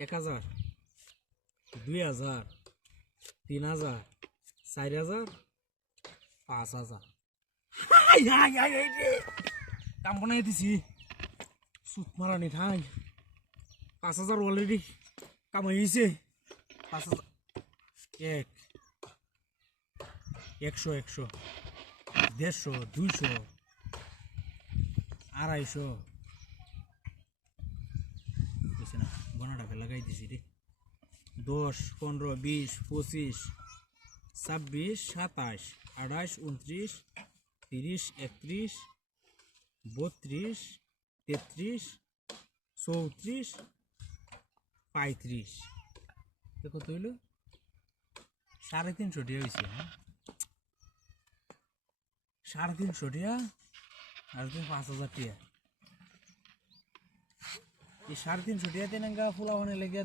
1000 2000 3000 4000 5000 হাই হাই হাই রে কাম বানাই দিছি সুত মারানি ঠাই 5000 অলরেডি কামাইছে 5000 100 100 150 200 250 বুঝছে না গনাটাকে লাগাই দিছি রে 10 15 20 25 26 27 28 29 30 31 32 33 34 35 দেখো তো হইলো 350 টাকা হয়েছে হ্যাঁ 350 টাকা আর 5000 টাকা এই 350 টাকাতে নাঙ্গা ফুলা মানে লেগে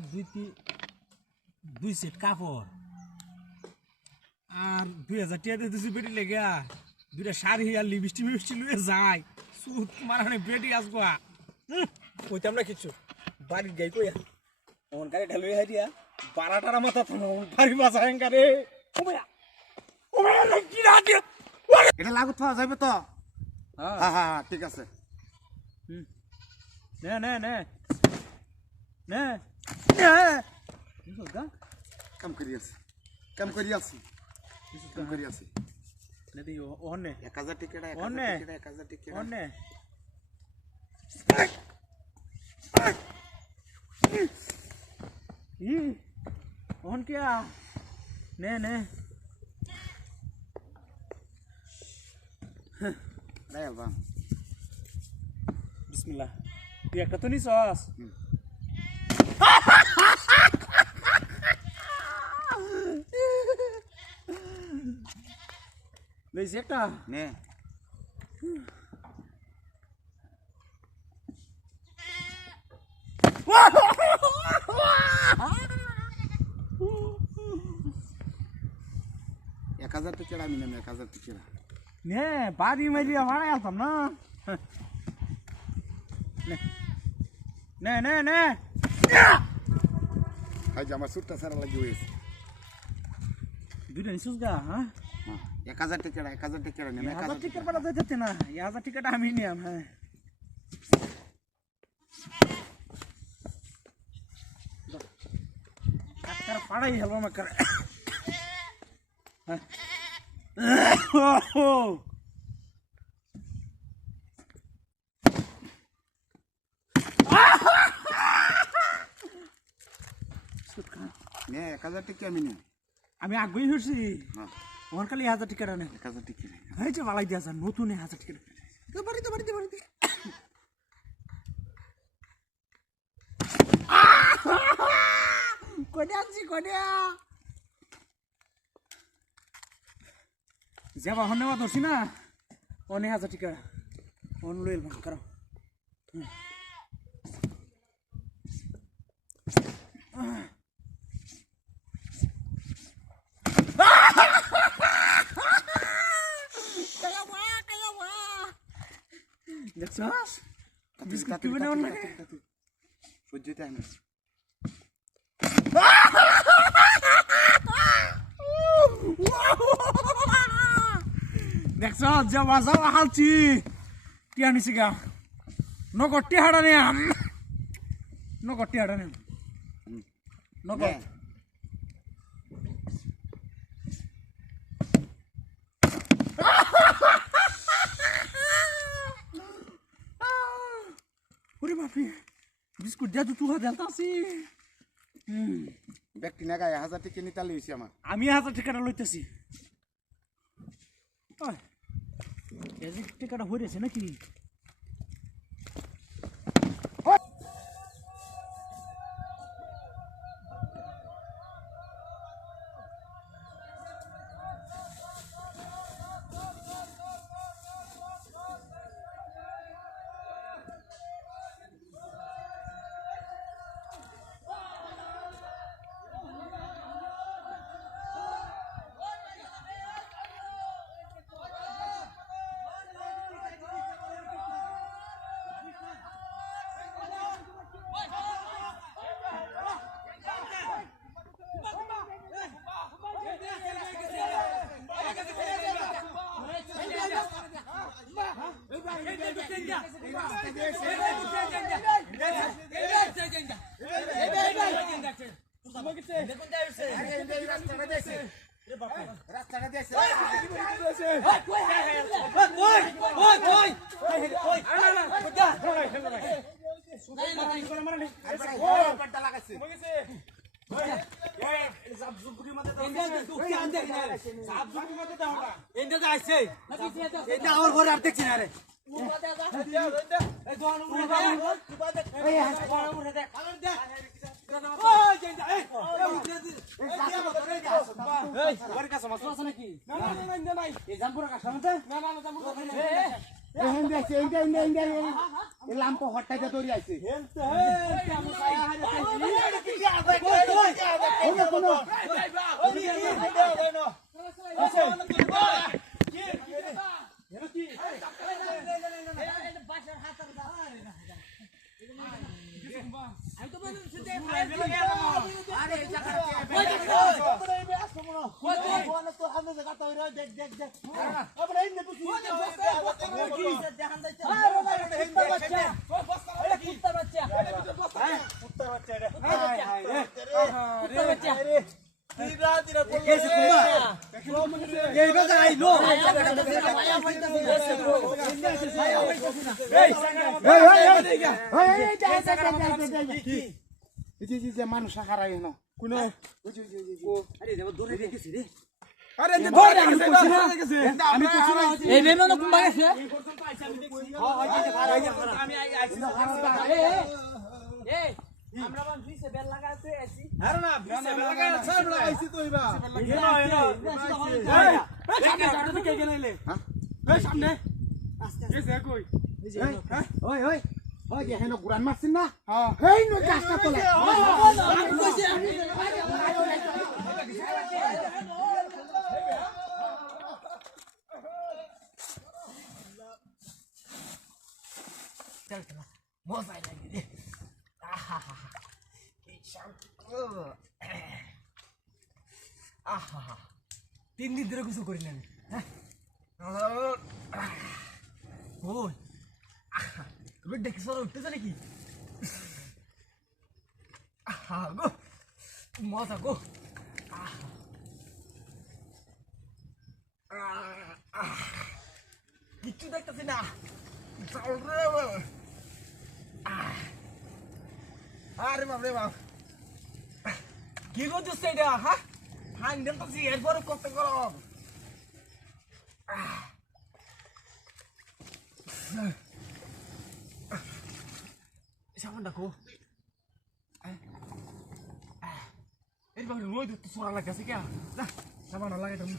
দুই সেট কাপড় আর 2000 টাকাতে দুই বেটি লেগে দুইটা শাড়ি আর লিপস্টিক লুয়ে যায় সুত মারানে বেটি আসবো কইতাম না কিছু বাড়ির গাই কইয়া ওন গাড়ি ঢালুই হারিয়া 12টার মাথা থানো বাড়ি বাসায় গারে ওমায়া ওমায়া কি রাতে এটা লাগু থাকা যাবে তো হ্যাঁ হ্যাঁ ঠিক আছে নে নে নে নে নে কাম করি আছে কাম করি আছে নে দিও ওনে 1000 টিকেট 1000 টিকেট ওনে ই ওন क्या নে নে রে আলবা বিসমিল্লাহ তুই একটা তো নিছস লইছি একটা নে এক 1000 টিকেট আমি নেব 1000 টিকেট নে বাড়ি মারিয়া ভাড়া আলতাম না নে নে নে আজ আমার সুটটা সারা লাগি হইছে দুইটা নিছস গা হ্যাঁ 1000 টিকেট নেব 1000 টিকেট পাড়া যাইতে না 1000 টিকেট আমি নিয়াম হ্যাঁ কাকার পাড়াই হলো না করে নে 1000 টিকেট আমি নেব আমি আগুই হইছি হ্যাঁ ওর খালি 1000 টিকেট আনে 1000 টিকেট হয়েছে বালাই দিয়া স্যার নতুন 1000 টিকেট বাড়িতে কনে আনছি কনে যাবা হনে বা ধরছি না অনেক 1000 টিকেট অন লইল ভাঙ করো দেখছস বিস্কুট কি বানাও না সহ্যতে আমি দেখছস যাবা হালছি টিয়া নিছি গা নগটি হাড়া নে নগটি হাড়া নে নগর ওরে বাপরে বিস্কুট দিয়া তো তুই দেলতাছি ব্যক্তি না গায়ে 1000 টাকা নিতে লইছি আমার আমি 1000 টাকাটা লইতেছি ওই এই যে টাকাটা হইছে নাকি লাম্প হটাইতে দৌড়ি আইছে মানুষ হারাই না কোন গুরান মারছেন না মজাই লাগে রে আহা কি শান্তি আহা 3 দিন ধরে কিছু করি না ওই তুমি দেখছ উঠতেছ নাকি আহা গো মজা গো কিচ্ছু দেখতেছি না আরে বাপ রে বাপ কি করছিস এটা হ্যাঁ হান দেখতেছি এরপরে কত গরম সামান ডাকো এরপরে রোদ তো সোনা লাগাছে কে না সামান লাগাই তুমি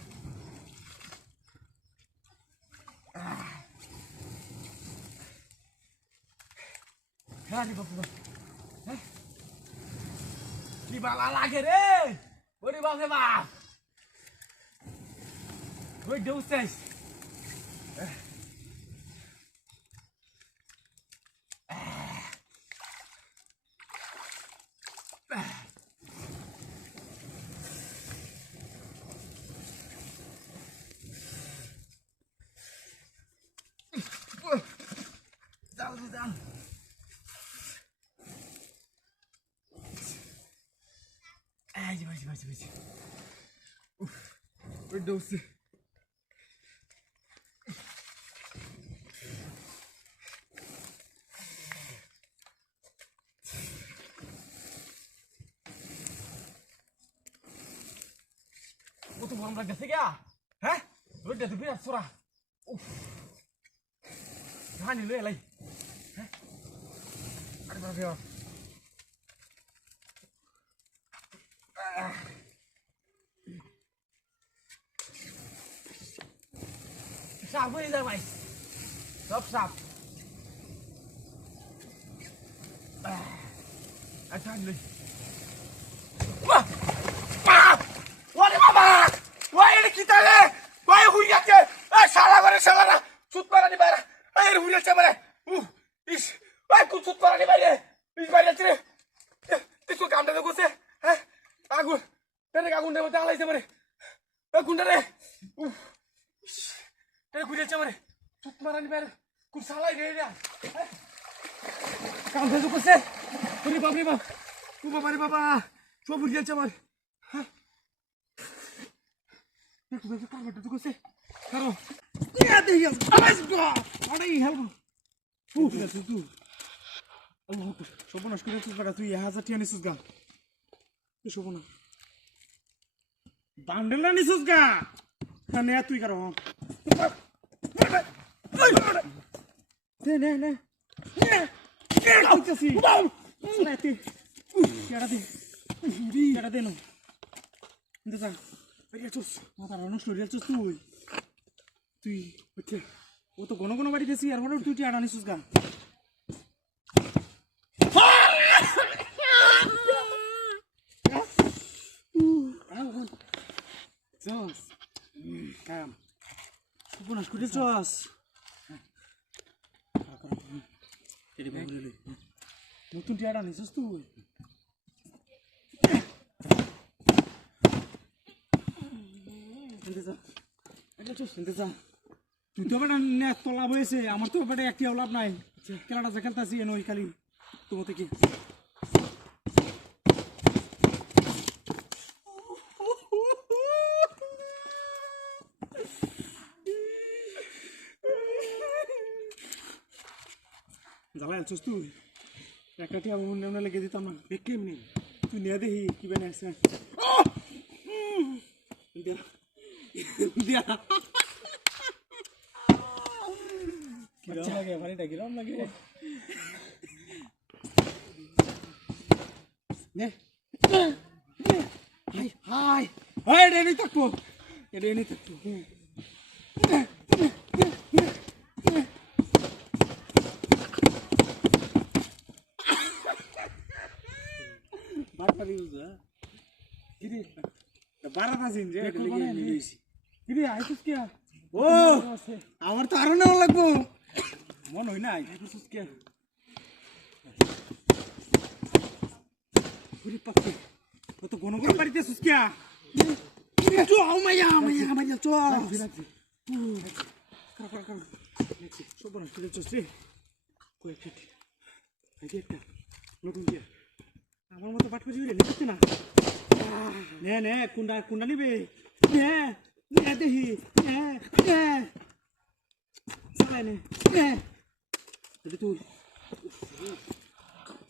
হ্যাঁ রে বাপু কি বালা লাগে রে ওরে বাপ রে বাপ ওই দৌড়ছিস যাও এই যে ভাই ওই দৌড়ছে তো গরম লাগতেছে গিয়া হ্যাঁ রোদটা তো বিরাট চড়া উফ ধানি লই এলাই হ্যাঁ আরে বাবা সাপ হয়ে যায় ভাই সব সাপ আচ্ছা লই ওরে বাবা ওই এর কি তালে ওই হুই যাচ্ছে এই শালা করে শালা না সুত মারানি বাইরে এই হুই যাচ্ছে মানে ইস ওই কু সুত মারানি বাইরে ইস বাইরে যাচ্ছে রে তুই কামটা দেখছে হ্যাঁ আগুন রে আগুন দেবো তালাইছে মানে এই গুন্ডা রে এই হুই যাচ্ছে মানে সুত মারানি বাইরে কু শালাই রে রে কামটা দেখছে ওরে বাপ রে বাপ ও বাবা রে বাবা সব হুই যাচ্ছে আমার হ্যাঁ একটু দেখে কামটা দেখছে কারো ইয়া দেই আবাস গো আরে হেল্প তুই আল্লাহ সবনাশ করে তুই বড় তুই 1000 টিয়া নিছিস গা তুই সবনা বান্ডেল নিছিস গা নে তুই করো নে নে নে আইতাছি সালাতি কেডা দে নো ইন্দা বেরিয়াছস মাথা নষ্ট হয়ে যাচ্ছিস তুই হচ্ছে ও তো ঘন ঘন বাড়ি গেছি আর হঠাৎ তুই টিয়া আনিছিস গা চস কাম উপনাশ করে চস নতুন টিয়া আনিছিস তুই তুই তো বেটা নেট তো লাভ হয়েছে আমার তো বেটা একটি লাভ নাই খেলাটা যে খেলতেছি নই খালি তোমার থেকে জ্বালাই আনছিস তুই একটা টিয়া মনে লেগে দিতাম না কেমনি তুই নিয়ে দেখি কি বেনে আছে কিরম লাগে পানিটা কিরম লাগে নে হাই হাই হাই এটা এনে থাকবো বারবারই বুঝা কিরে বারাটা জিন রে কিরে আইছিস কি ও আমার তো আরো নেওয়া লাগবো মন হই না আইছিস কি পুরি পাকে কত ঘন ঘন বাড়িতে সুস্কিয়া চো মাইয়া চো কর সব না চলে চলে কই খেতে আইতে একটা নতুন দিয়া আমার মতো বাট খুঁজে নিতে না নে কুন্ডা নিবে নে দেখি নে তুই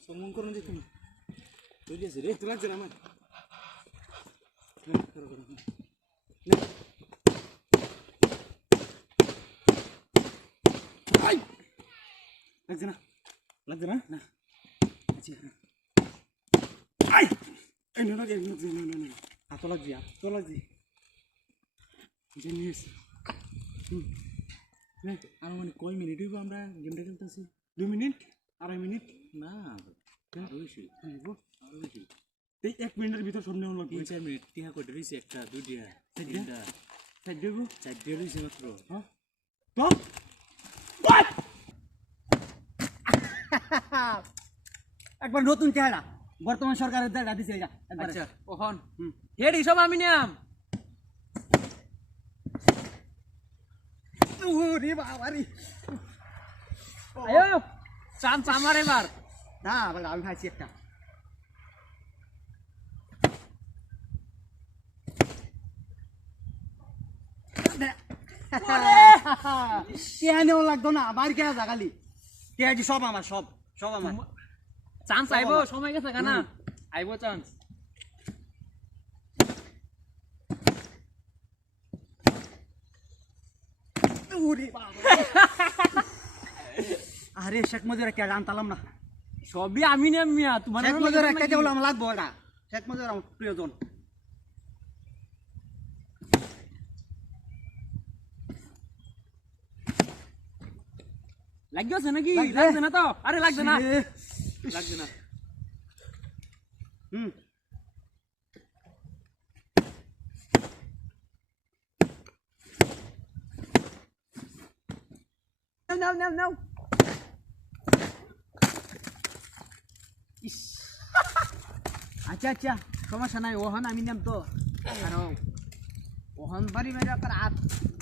সম্মান করুন যে তুমি তৈরি আছে রে তো লাগছে না আমার লাগছে না না আচ্ছা আই এই না হাত লাগছি জানিস আর মানে কয় মিনিট হইব আমরা গেমটা খেলতেছি 2 মিনিট 2.5 মিনিট না এই 1 মিনিটের ভিতর সব নেওয়া লাগবে 4 মিনিট টিহা কয়টা রইছে একটা দুইটা তিনটা চারটা রইছে মাত্র হ্যাঁ তো একবার নতুন চেহারা বর্তমান সরকারের দেখা দিছে এটা একবার আচ্ছা ওহন হেডি সব আমি নাম ওরে বাবা রে আয়ো চান্স আমার এবার না বল আমি খাইছি একটা টিয়ানেও লাগতো না আবার কে জাগালি টিয়াজি সব আমার সব আমার চান্স আইবো সময় গেছে না আইবো চান্স আরে শেখ মজুর একটা জানতাম না সবই আমি নেম মিয়া তোমার শেখ মজুর একটা কেবল আমার লাগবো এটা শেখ মজুর আমার প্রিয়জন লাগছে নাকি লাগছে। লাগছে না তো আরে লাগছে না এ, লাগছে না হুম নাও নাও নাও আচ্ছা আচ্ছা সমস্যা নাই ওহন আমি নাম তো আর ওহন বাড়ি মেরে আপনার হাত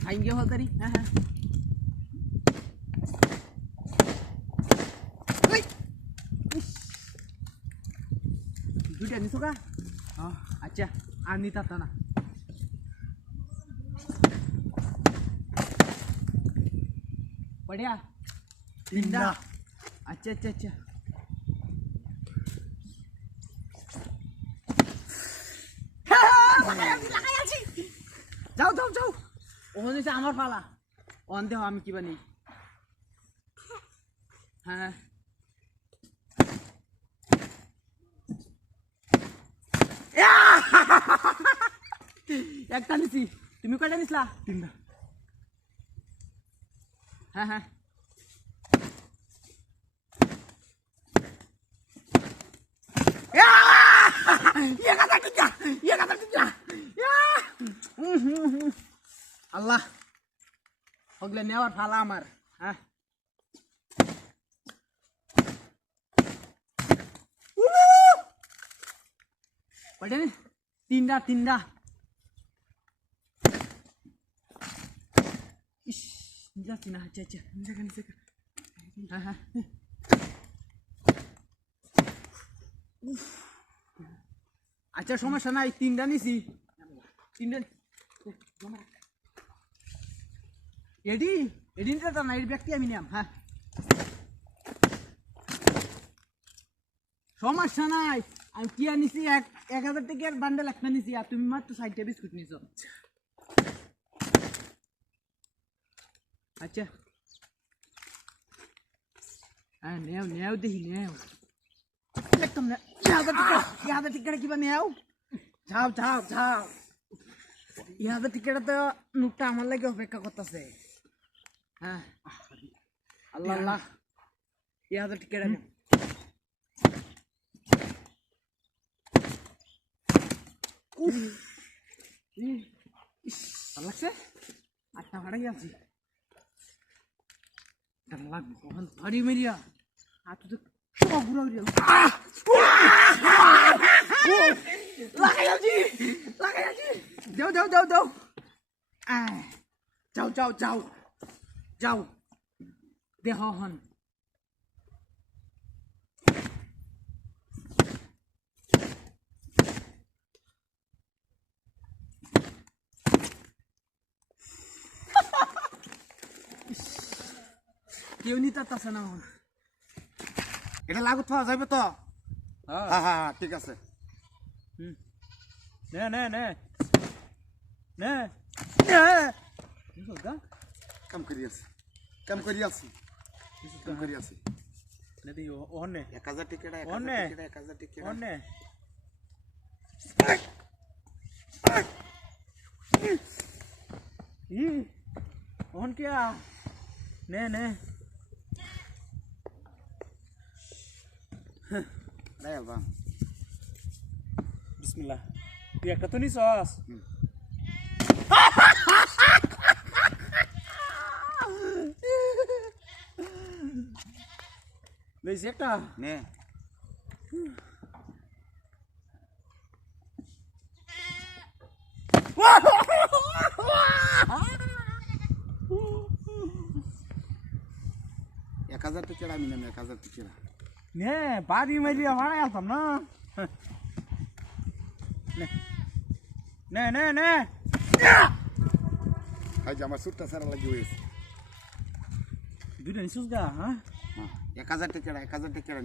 ভাঙ্গে হল তারি হ্যাঁ হ্যাঁ ওই! ইস! দুইটা নিছো কা আচ্ছা আর নিতা না बढ़िया তিনটা अच्छा अच्छा अच्छा যাও যাও যাও ওখানে যে আমার পালা ওখান দেহ আমি কিবা নেই হ্যাঁ একটা নিছি তুমি কয়টা নিছিলা তিনটা হ্যাঁ হ্যাঁ আল্লাহ ওগুলো নেওয়ার ফালা আমার হ্যাঁ তিনটা তিনটা ইস যাচ্ছি না আচ্ছা আচ্ছা হ্যাঁ হ্যাঁ আচ্ছা সমস্যা নাই তিনটা নিছি তিনটা এডি এডি নিতে তো না এই ব্যক্তি আমি নিলাম হ্যাঁ সমস্যা নাই আমি কি নিছি 1000 টাকার বান্ডেল একটা নিছি আর তুমি মাত্র 60টা বিস্কুট নিছো আচ্ছা হ্যাঁ নেও নেও দেখি নেও একদম না 1000 টিকেট কিবা নেও যাও যাও যাও 1000 টিকেট তো নোটটা আমার লাগে অপেক্ষা করতেছে হ্যাঁ আল্লাহ আল্লাহ 1000 টিকেট আমি ভালো লাগছে আটটা ভাড়াই আছি লাগবে কখন ধরি মেরিয়া আর তো সব ঘুরা লাগাইছি যাও যাও যাও যাও যাও যাও যাও যাও দেহ হন কেউ নিতে আসছে না হন এটা লাগু থাকা যাবে তো হ্যাঁ হ্যাঁ হ্যাঁ ঠিক আছে নে নে নে নে কাম করি আছি কাম করি আছি কাম করি আছি নে দিও ওহনে 1000 টিকেট ওনে 1000 টিকেট ওহনে ओन क्या ने ने রে বাবা बिस्मिल्लाह তুই একটা তো নিছস বেশ একটা নে এক 1000 টিকেট আমি নেব 1000 টিকেট নে বাড়ি মারিয়া ভাড়া আসতাম না নে নে নে আজ আমার সুটটা সারা লাগি হয়েছে দুইটা নিছস গা হ্যাঁ 1000 টিকেট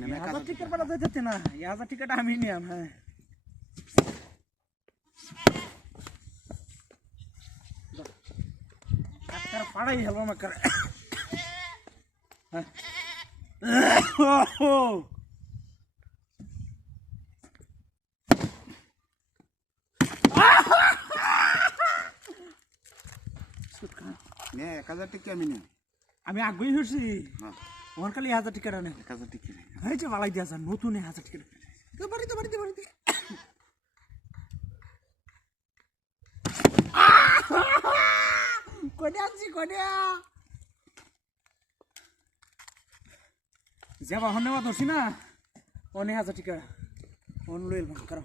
নেব 1000 টিকেট পাড়া যাচ্ছে না 1000 টিকেট আমি নিলাম হ্যাঁ আমাকে পাড়াই হলো আমাকে নে 1000 টাকা আমি নেই আমি আগ্রহী হয়েছি হ্যাঁ ওখান খালি 1000 টাকা নেই 1000 টাকা নেই হয়েছে বালাই দিয়ে আসা নতুন 1000 টাকা বাড়িতে কনে আনছি কনে যাবা হন্যে বা ধরছি না অনেক 1000 টাকা অন লইল কারো